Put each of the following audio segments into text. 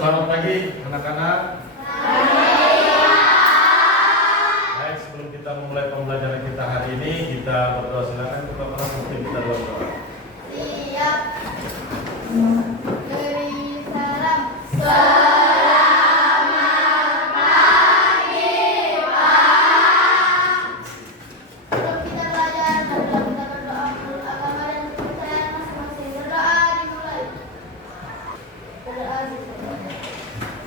Selamat pagi anak-anak. Baik, sebelum kita memulai pembelajaran kita hari ini, kita berdoa. Silakan kita memimpin kita berdoa. Siap. Beri salam. Sebelum kita belajar, marilah kita berdoa menurut agama dan kepercayaan masing-masing. Berdoa dimulai. Berdoa dimulai.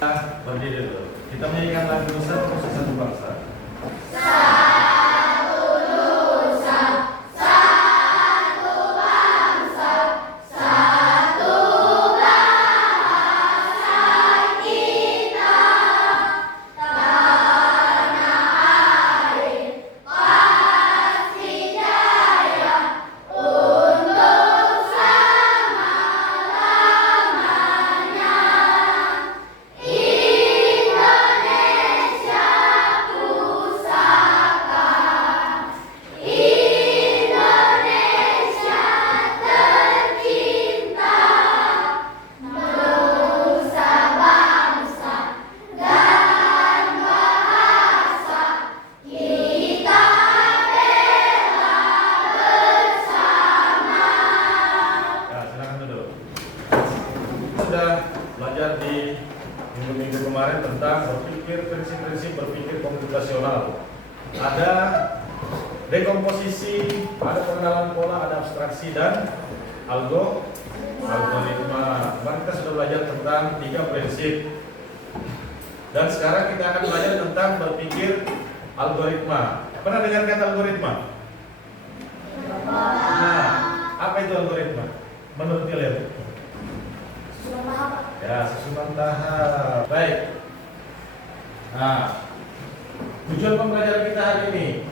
Kita berdiri dulu. Kita menyanyikan lagu Nusa Untuk Satu Bangsa. Belajar di minggu-minggu kemarin tentang prinsip-prinsip berpikir komputasional. Ada dekomposisi, ada pengenalan pola, ada abstraksi dan algoritma. Kemarin kita sudah belajar tentang 3 prinsip. Dan sekarang kita akan belajar tentang berpikir algoritma. Pernah dengar kata algoritma? Nah, apa itu algoritma? Menurut kalian? Ya, susunan tahap. Baik. Nah, tujuan pembelajaran kita hari ini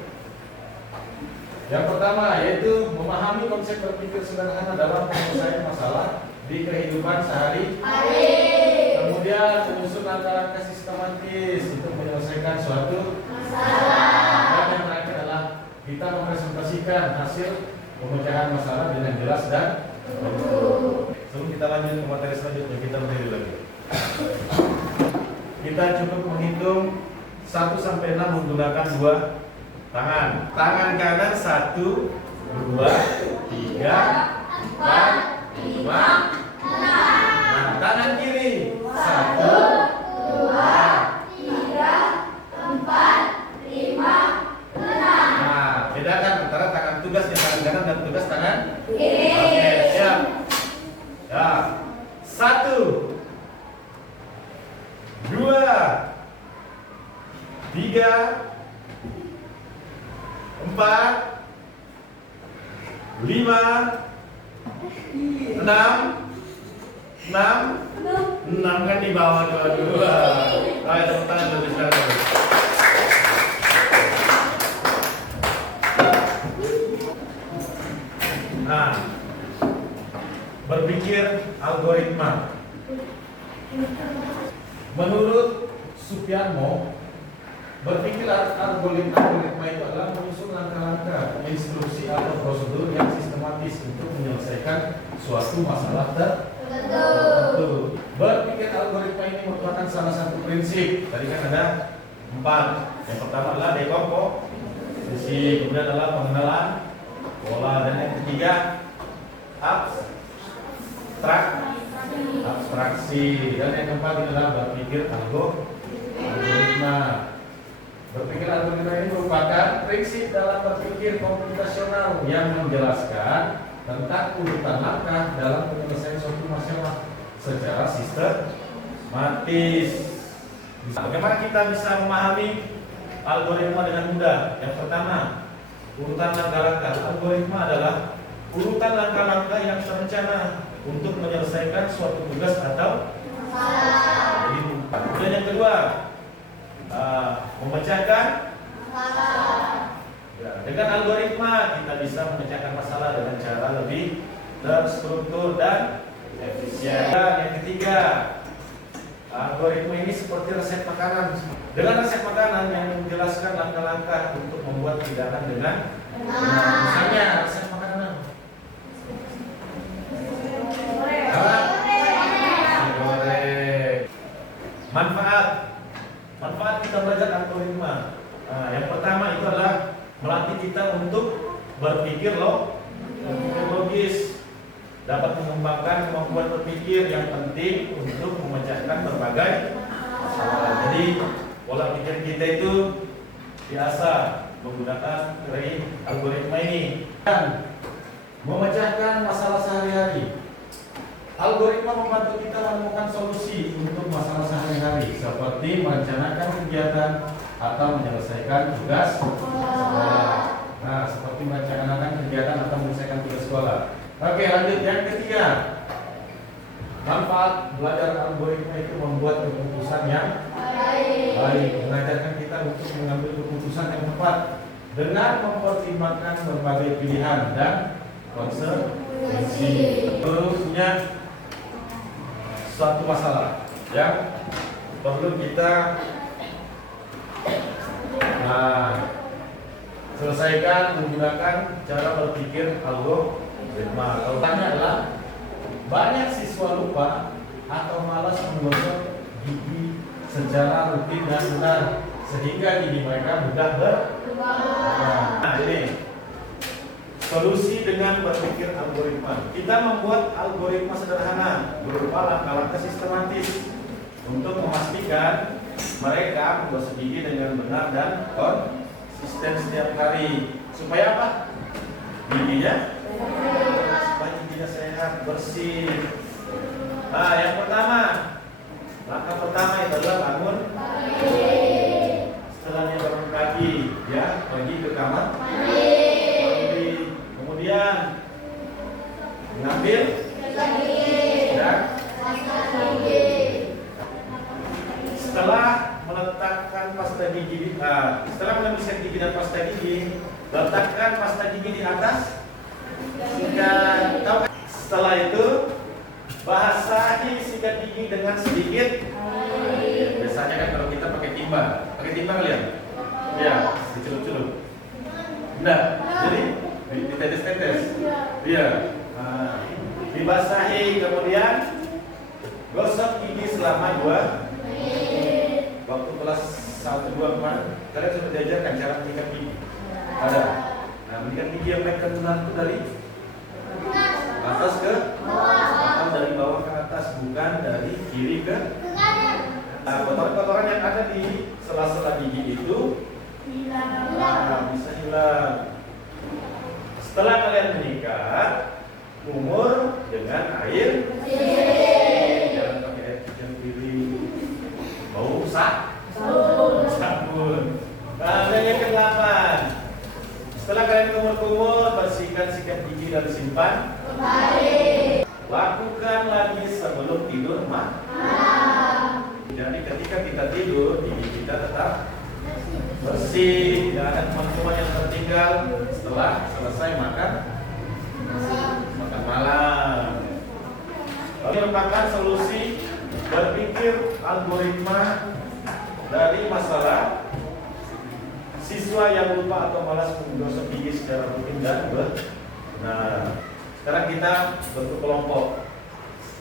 yang pertama yaitu memahami konsep berpikir sederhana dalam penyelesaian masalah di kehidupan sehari-hari. Kemudian menyusun langkah-langkah sistematis untuk menyelesaikan suatu masalah. Dan yang terakhir adalah kita mempresentasikan hasil pemecahan masalah dengan jelas dan betul. Sebelum kita lanjut ke materi selanjutnya, kita berdiri lagi. Kita cukup menghitung 1 sampai 6 menggunakan 2 tangan. Tangan kanan 1, 2, 3, 4, 5, 6. Nah, tangan kiri 1, 2, 3, 4, 5, 6. Nah, bedakan antara tangan tugas yang tangan kanan dan tugas tangan kiri. Oke, siap. Ya, 1, 2, 3, 4, 5, 6 kan di bawah 22. Ayo tepuk tangan dulu sekarang. Nah, berpikir algoritma. Menurut Supianmo, berpikir algoritma itu adalah menyusun langkah-langkah, instruksi atau prosedur yang sistematis untuk menyelesaikan suatu masalah tertentu. Berpikir algoritma ini merupakan salah satu prinsip. Tadi kan ada 4. Yang pertama adalah dekomposisi, kemudian adalah pengenalan pola, dan yang ketiga abstraksi, dan yang keempat adalah berpikir algoritma. Berpikir algoritma ini merupakan prinsip dalam berpikir komputasional yang menjelaskan tentang urutan langkah dalam penyelesaian suatu masalah secara sistematis. Bagaimana kita bisa memahami algoritma dengan mudah? Yang pertama, urutan langkah-langkah. Algoritma adalah urutan langkah-langkah yang terencana untuk menyelesaikan suatu tugas atau masalah. Kemudian yang kedua, memecahkan masalah. Ya, dengan algoritma kita bisa memecahkan masalah dengan cara lebih terstruktur dan efisien. Dan yang ketiga, algoritma ini seperti resep makanan. Dengan resep makanan yang menjelaskan langkah-langkah untuk membuat hidangan dengan misalnya resep makanan. mengembangkan kemampuan berpikir yang penting untuk memecahkan berbagai masalah. Jadi pola pikir kita itu biasa menggunakan algoritma ini dan memecahkan masalah sehari-hari. Algoritma membantu kita menemukan solusi untuk masalah sehari-hari seperti merencanakan kegiatan atau menyelesaikan tugas sekolah. Nah, seperti merencanakan kegiatan atau menyelesaikan tugas sekolah. Oke, lanjut yang ketiga. Manfaat belajar algoritma itu membuat keputusan yang baik, mengajarkan kita untuk mengambil keputusan yang tepat dengan mempertimbangkan berbagai pilihan dan konsekuensi. Terusnya suatu masalah yang perlu kita selesaikan menggunakan cara berpikir algoritma. Kalau tanya adalah banyak siswa lupa atau malas menggosok gigi secara rutin dan benar sehingga gigi mereka mudah berlubang. Nah, ini solusi dengan berpikir algoritma. Kita membuat algoritma sederhana berupa langkah-langkah sistematis untuk memastikan mereka menggosok gigi dengan benar dan konsisten setiap hari. Supaya apa? Giginya supaya giginya sehat, bersih. Nah, yang pertama, langkah pertama itu adalah bangun. Setelah dia bangun pagi, ya pergi ke kamar. Kemudian mengambil dan setelah meletakkan pasta gigi, setelah mengambil sikat gigi dan pasta gigi, letakkan pasta gigi di atas sikat. Setelah itu basahi sikat gigi dengan sedikit air. Biasanya kan kalau kita pakai timbang kalian, ya dicelup-celup. Nah, jadi ditetes-tetes. Iya. Dibasahi, kemudian gosok gigi selama 2 menit. Waktu kelas 1-2 kemarin kalian sudah diajarkan cara menyikat gigi. Ada. Nah, menyikat gigi yang baik dan benar itu dari atas ke bawah, atau dari bawah ke atas, bukan dari kiri ke kanan. Nah, kotoran-kotoran yang ada di sela-sela gigi itu bisa hilang. Setelah kalian menyikat, kumur dengan air bersih. Jangan pakai air cucian piring. Bau sabun. Nah, yang ke-8. Setelah kalian kumur-kumur, bersihkan sikat gigi dan simpan. Lakukan lagi sebelum tidur malam. Jadi ketika kita tidur, gigi kita tetap bersih, tidak ada teman-teman yang tertinggal setelah selesai makan malam. Ini merupakan solusi berpikir algoritma dari masalah siswa yang lupa atau malas menggosok gigi secara rutin dan benar. Sekarang kita bentuk kelompok.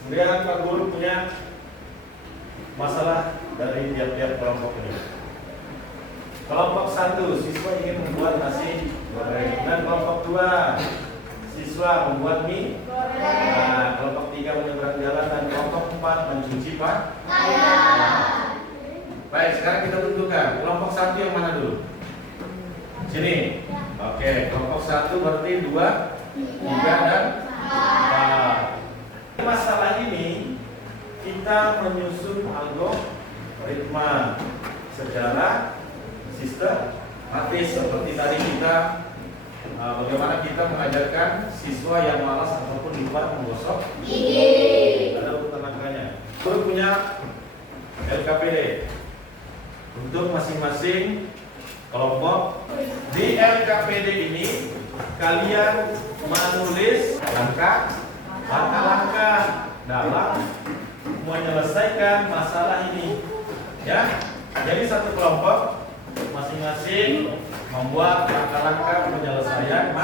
Kemudian Pak Guru punya masalah dari tiap-tiap kelompok ini. Kelompok 1, siswa ingin membuat nasi goreng. Dan kelompok 2, siswa membuat mie goreng. Nah, kelompok 3 menyeberang jalan dan kelompok 4 mencuci pakaian. Baik, sekarang kita tentukan kelompok 1 yang mana dulu? Sini. Oke, kelompok 1 berarti 2, 3 dan 4. Masalah ini kita menyusun algoritma secara sistematis seperti tadi kita bagaimana kita mengajarkan siswa yang malas ataupun lupa menggosok gigi. Ada urutan langkahnya. Guru punya LKPD untuk masing-masing kelompok. Di LKPD ini kalian menulis langkah-langkah dalam menyelesaikan masalah ini. Ya, jadi satu kelompok masing-masing membuat langkah-langkah penyelesaian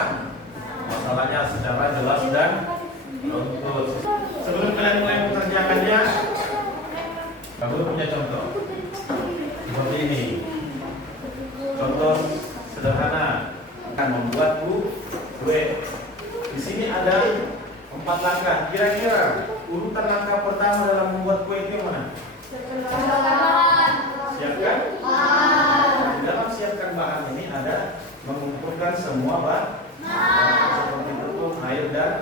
masalahnya secara jelas dan runtut. Sebelum kalian mulai mengerjakannya, kamu punya contoh seperti ini. Contoh sederhana akan membuat kue. Di sini ada 4 langkah. Kira-kira lakukan? Urutan langkah pertama dalam membuat kue itu yang mana? Siapkan. Di dalam siapkan bahan ini ada mengumpulkan semua bahan seperti tepung, air dan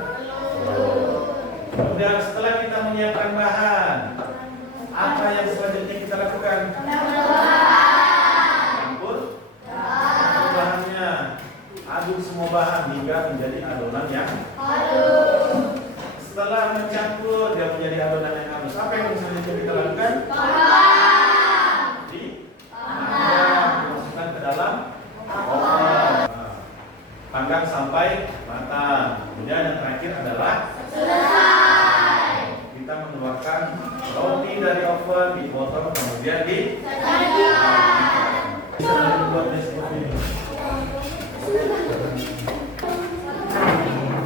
kemudian setelah kita menyiapkan bahan, apa yang selanjutnya kita lakukan? Campur bahannya, aduk semua bahan hingga menjadi adonan yang halus. Setelah mencampur dia menjadi adonan yang halus, apa yang selanjutnya kita lakukan? Dimasukkan ke dalam oven. Panggang sampai matang. Kemudian yang terakhir adalah selesai. Kita mengeluarkan roti dari oven, dipotong, kemudian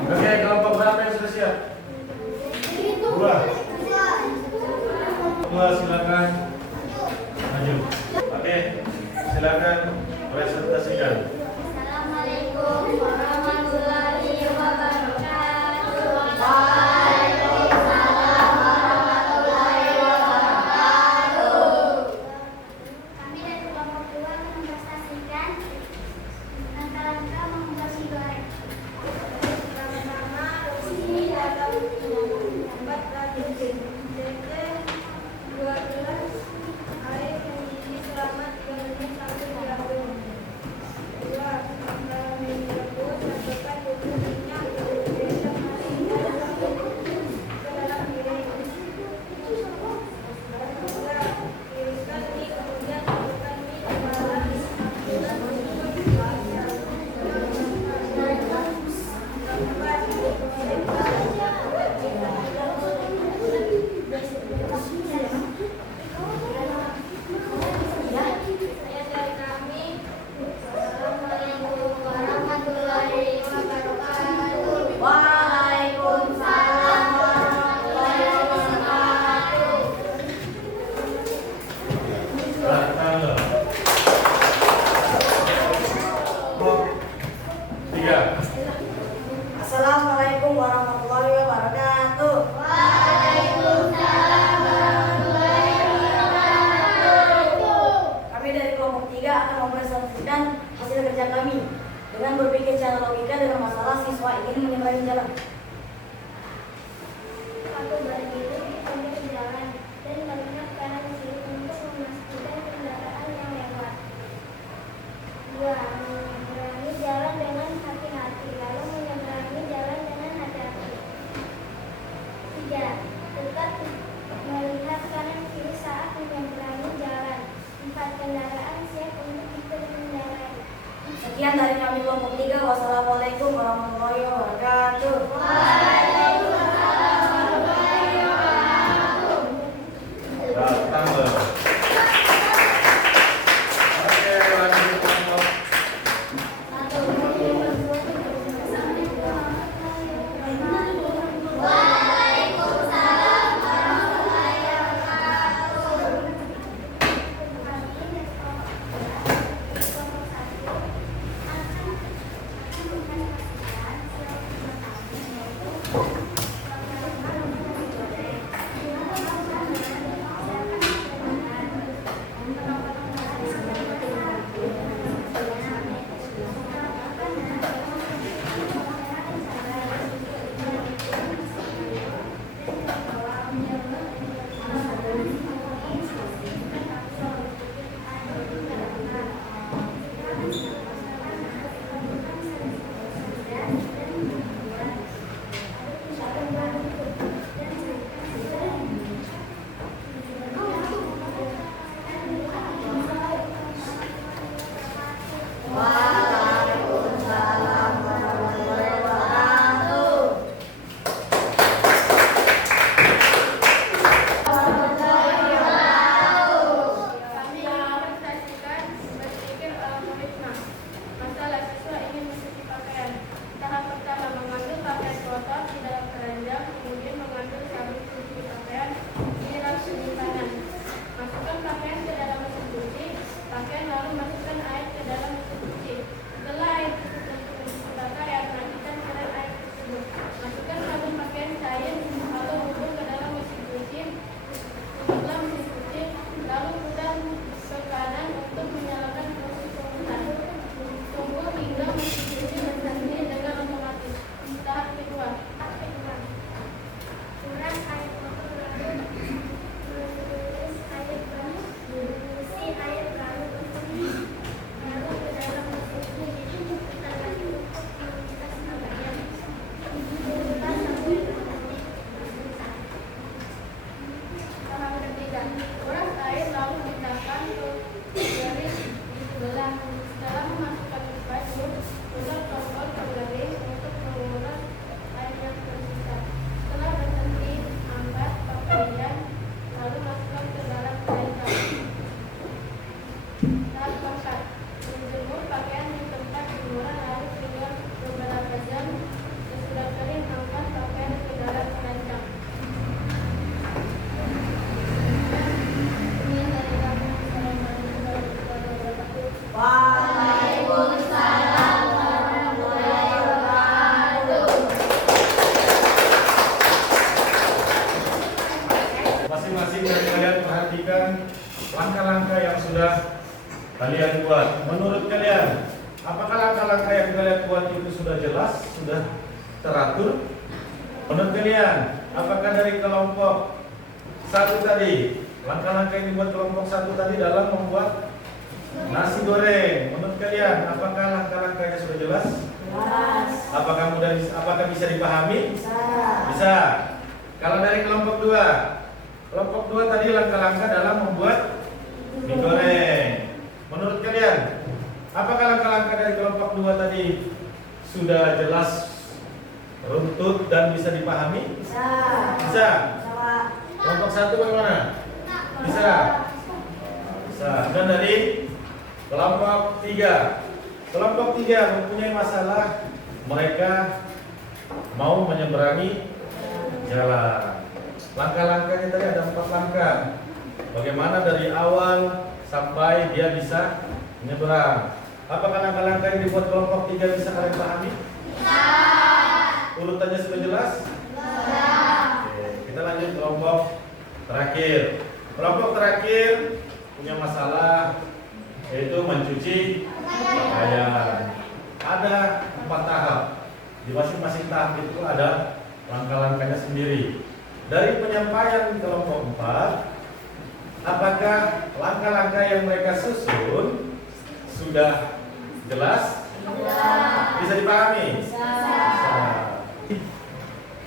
Oke, kelompok berapa yang sudah siap? Dua, silakan maju. Oke, silakan presentasikan. Assalamualaikum warahmatullahi wabarakatuh. Kami dari kelompok 2 mempresentasikan langkah-langkah membuat nasi goreng. Pertama, sini dalam membuat ragam tempe 12 air yang diisi selama 3 menit sampai direndam. Kedua, setelah direbus, masukkan bumbu minyak dan nasi ke dalam piring. Ketiga, tiriskan mie, kemudian masukkan mie ke dalam Assalamualaikum warahmatullahi wabarakatuh. Kami dari kelompok 3 akan mempresentasikan hasil kerja kami dengan berpikir secara logika dengan masalah siswa ingin menyeberangi jalan. Aku berdiri di pinggir jalan dan melihat kanan kiri untuk memastikan kendaraan yang lewat. 2. Menyeberangi jalan dengan hati-hati, lalu menyeberangi jalan dengan hati-hati. 3. Tetap melihat kanan kiri saat menyeberangi jalan. 4. Kendaraan siap untuk dikendarai. Sekian dari kami kelompok 3. Wassalamualaikum warahmatullahi wabarakatuh. Tambah. Oke, lanjut kelompok. masing-masing dari kalian perhatikan langkah-langkah yang sudah kalian buat. Menurut kalian, apakah langkah-langkah yang kalian buat itu sudah jelas, sudah teratur? Menurut kalian, apakah dari kelompok satu tadi, langkah-langkah yang dibuat kelompok satu tadi dalam membuat nasi goreng, menurut kalian, apakah langkah-langkahnya sudah jelas? Jelas. Apakah mudah, apakah bisa dipahami? Bisa. Bisa. Kalau dari kelompok dua tadi langkah-langkah dalam membuat mie goreng. Menurut kalian, apakah langkah-langkah dari kelompok dua tadi sudah jelas, runtut dan bisa dipahami? Bisa. Bisa. Bisa, Pak. Kelompok satu bagaimana? Bisa. Bisa. Dan dari kelompok tiga mempunyai masalah, mereka mau menyeberangi jalan. Langkah-langkahnya tadi ada 4 langkah. Bagaimana dari awal sampai dia bisa menyeberang. Apakah langkah-langkah yang dibuat kelompok 3 bisa kalian pahami? Bisa. Urutannya sudah jelas? Bisa. Oke, kita lanjut kelompok terakhir. Kelompok terakhir punya masalah, yaitu mencuci pakaian. Ada 4 tahap. Di masing-masing tahap itu ada langkah-langkahnya sendiri. Dari penyampaian kelompok 4, apakah langkah-langkah yang mereka susun sudah jelas? Bisa dipahami? Bisa.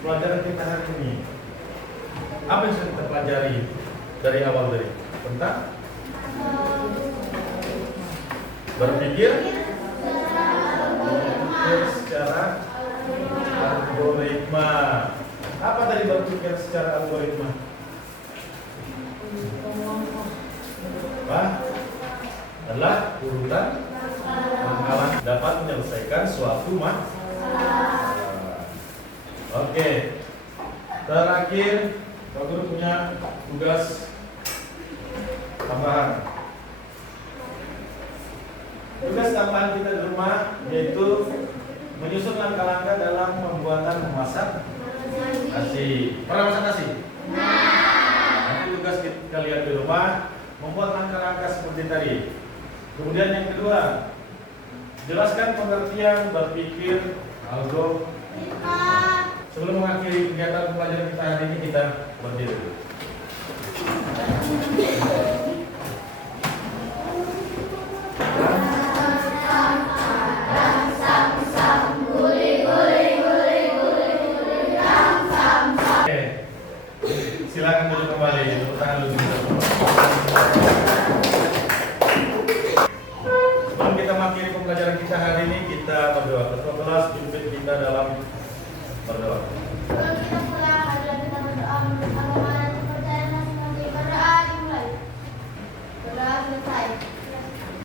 Pelajaran kita hari ini, apa yang sudah kita pelajari dari awal tadi? Tentang berpikir secara algoritma. Apa tadi berpikir secara algoritma? Apa? Adalah urutan langkah dapat menyelesaikan suatu masalah. Oke. Terakhir, Pak Guru punya tugas tambahan. Tugas tambahan kita di rumah yaitu menyusun langkah-langkah dalam pembuatan memasak nasi. Pernah masak nasi? Nanti tugas kalian di rumah membuat langkah-langkah seperti tadi. Kemudian yang kedua, jelaskan pengertian berpikir algoritma. Sebelum mengakhiri kegiatan pembelajaran kita hari ini, kita berdiri dulu. Silakan duduk kembali, tepuk tangan dulu. Sebelum kita mengakhiri pembelajaran kita hari ini, kita berdoa. Ketua kelas pimpin kita dalam berdoa.